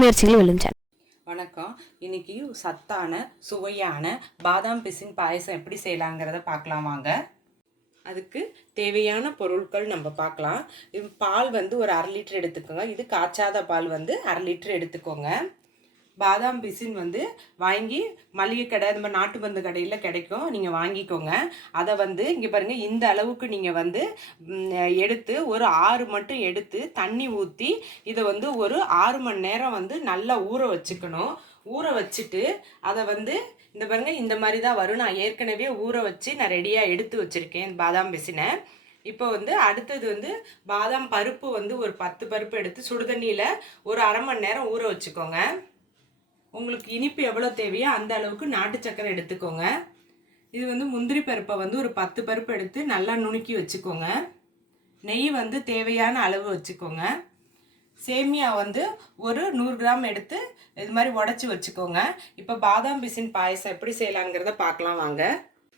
முயற்சிகள் வெல்லும் வணக்கம். இன்னைக்கு சத்தான சுவையான பாதாம் பிசின் பாயசம் எப்படி செய்யலாங்கிறத பார்க்கலாம் வாங்க. அதுக்கு தேவையான பொருட்கள் நம்ம பார்க்கலாம். பால் வந்து ஒரு அரை லிட்டர் எடுத்துக்கோங்க. இது காய்ச்சாத பால் வந்து அரை லிட்டர் எடுத்துக்கோங்க. பாதாம் பிசின் வந்து வாங்கி மளிகை கடை இந்த மாதிரி நாட்டு மருந்து கடையில் கிடைக்கும். நீங்கள் வாங்கிக்கோங்க. அதை வந்து இங்கே பாருங்கள் இந்த அளவுக்கு நீங்கள் வந்து எடுத்து ஒரு ஆறு மட்டும் எடுத்து தண்ணி ஊற்றி இதை வந்து ஒரு ஆறு மணி நேரம் வந்து நல்லா ஊற வச்சுக்கணும். ஊற வச்சுட்டு அதை வந்து இந்த பாருங்க இந்த மாதிரி தான் வரும். நான் ஏற்கனவே ஊற வச்சு நான் ரெடியாக எடுத்து வச்சுருக்கேன் பாதாம் பிசினை. இப்போ வந்து அடுத்தது வந்து பாதாம் பருப்பு வந்து ஒரு பத்து பருப்பு எடுத்து சுடுதண்ணியில் ஒரு அரை மணி நேரம் ஊற வச்சுக்கோங்க. உங்களுக்கு இனிப்பு எவ்வளோ தேவையோ அந்த அளவுக்கு நாட்டு சக்கரை எடுத்துக்கோங்க. இது வந்து முந்திரி பருப்பை வந்து ஒரு பத்து பருப்பு எடுத்து நல்லா நுணுக்கி வச்சுக்கோங்க. நெய் வந்து தேவையான அளவு வச்சுக்கோங்க. சேமியா வந்து ஒரு நூறு கிராம் எடுத்து இது மாதிரி உடச்சி வச்சுக்கோங்க. இப்போ பாதாம் பிசின் பாயசம் எப்படி செய்யலாங்கிறத பார்க்கலாம் வாங்க.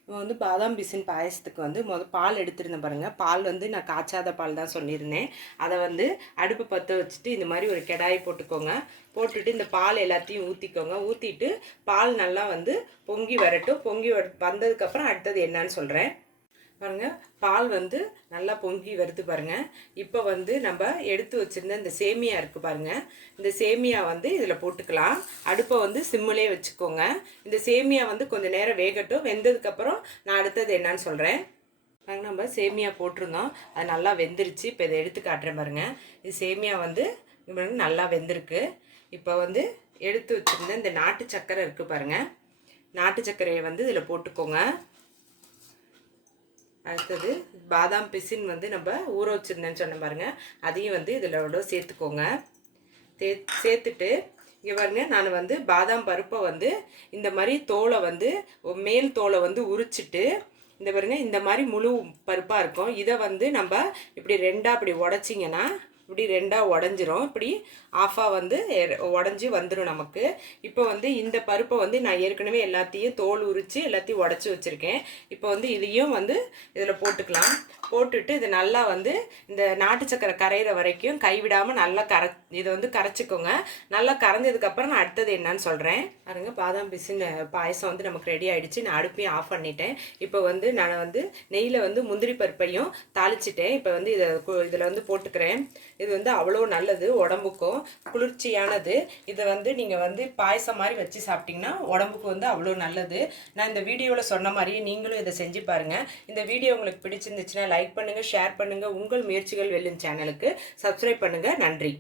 வந்து பாதாம் பிசின் பாயசத்துக்கு வந்து முத பால் எடுத்துருந்தேன் பாருங்கள் பால் வந்து நான் காய்ச்சாத பால் தான் சொல்லியிருந்தேன். அதை வந்து அடுப்பு பற்ற வச்சுட்டு இந்த மாதிரி ஒரு கெடாயை போட்டுக்கோங்க. போட்டுட்டு இந்த பால் எல்லாத்தையும் ஊற்றிக்கோங்க ஊற்றிட்டு பால் நல்லா வந்து பொங்கி வரட்டும். பொங்கி வர வந்ததுக்கப்புறம் அடுத்தது என்னன்னு சொல்கிறேன் பாருங்க பால் வந்து நல்லா பொங்கி வருது பாருங்க. இப்போ வந்து நம்ம எடுத்து வச்சுருந்த இந்த சேமியா இருக்குது பாருங்கள் இந்த சேமியா வந்து இதில் போட்டுக்கலாம். அடுப்பை வந்து சிம்மிலே வச்சுக்கோங்க. இந்த சேமியா வந்து கொஞ்சம் நேரம் வேகட்டும். வெந்ததுக்கப்புறம் நான் அடுத்தது என்னன்னு சொல்கிறேன் பாருங்க நம்ம சேமியா போட்டிருந்தோம். அது நல்லா வெந்துருச்சு. இப்போ இதை எடுத்து காட்டுறேன் பாருங்க. இது சேமியா வந்து நல்லா வெந்திருக்கு. இப்போ வந்து எடுத்து வச்சுருந்த இந்த நாட்டு சக்கரை இருக்குது பாருங்க. நாட்டு சர்க்கரையை வந்து இதில் போட்டுக்கோங்க. அடுத்தது பாதாம் பிசின் வந்து நம்ம ஊற வச்சுருந்தேன்னு சொன்ன பாருங்க. அதையும் வந்து இதில் சேர்த்துக்கோங்க. தே சேர்த்துட்டு இங்கே பாருங்க நான் வந்து பாதாம் பருப்பை வந்து இந்த மாதிரி தோலை வந்து மேல் தோலை வந்து உரிச்சிட்டு இந்த பாருங்க இந்த மாதிரி முழு பருப்பாக இருக்கும். இதை வந்து நம்ம இப்படி ரெண்டாக இப்படி உடச்சிங்கன்னா இப்படி ரெண்டாக உடஞ்சிரும். இப்படி ஆஃபாக வந்து எ- உடஞ்சி வந்துடும் நமக்கு. இப்போ வந்து இந்த பருப்பை வந்து நான் ஏற்கனவே எல்லாத்தையும் தோல் உரித்து எல்லாத்தையும் உடச்சி வச்சுருக்கேன். இப்போ வந்து இதையும் வந்து இதில் போட்டுக்கலாம். போட்டுட்டு இது நல்லா வந்து இந்த நாட்டு சக்கரை கரையிற வரைக்கும் கைவிடாமல் நல்லா கரை இதை வந்து கரைச்சிக்கோங்க. நல்லா கரைஞ்சதுக்கப்புறம் நான் அடுத்தது என்னன்னு சொல்கிறேன் பாருங்க பாதாம் பிசின் பாயசம் வந்து நமக்கு ரெடி ஆகிடுச்சு நான் அடுப்பையும் ஆஃப் பண்ணிட்டேன். இப்போ வந்து நான் வந்து நெய்யில் வந்து முந்திரி பருப்பையும் தாளிச்சிட்டேன். இப்போ வந்து இதை இதில் வந்து போட்டுக்கிறேன். இது வந்து அவ்வளோ நல்லது உடம்புக்கும். குளிர்ச்சியானது. இதை வந்து நீங்கள் வந்து பாயசம் மாதிரி வச்சு சாப்பிட்டிங்கன்னா உடம்புக்கு வந்து அவ்வளோ நல்லது. நான் இந்த வீடியோவில் சொன்ன மாதிரியே நீங்களும் இதை செஞ்சு பாருங்கள் இந்த வீடியோ உங்களுக்கு பிடிச்சிருந்துச்சுன்னா லைக் பண்ணுங்கள் ஷேர் பண்ணுங்கள் உங்கள் முயற்சிகள் வெல்லும் சேனலுக்கு சப்ஸ்கிரைப் பண்ணுங்கள் நன்றி.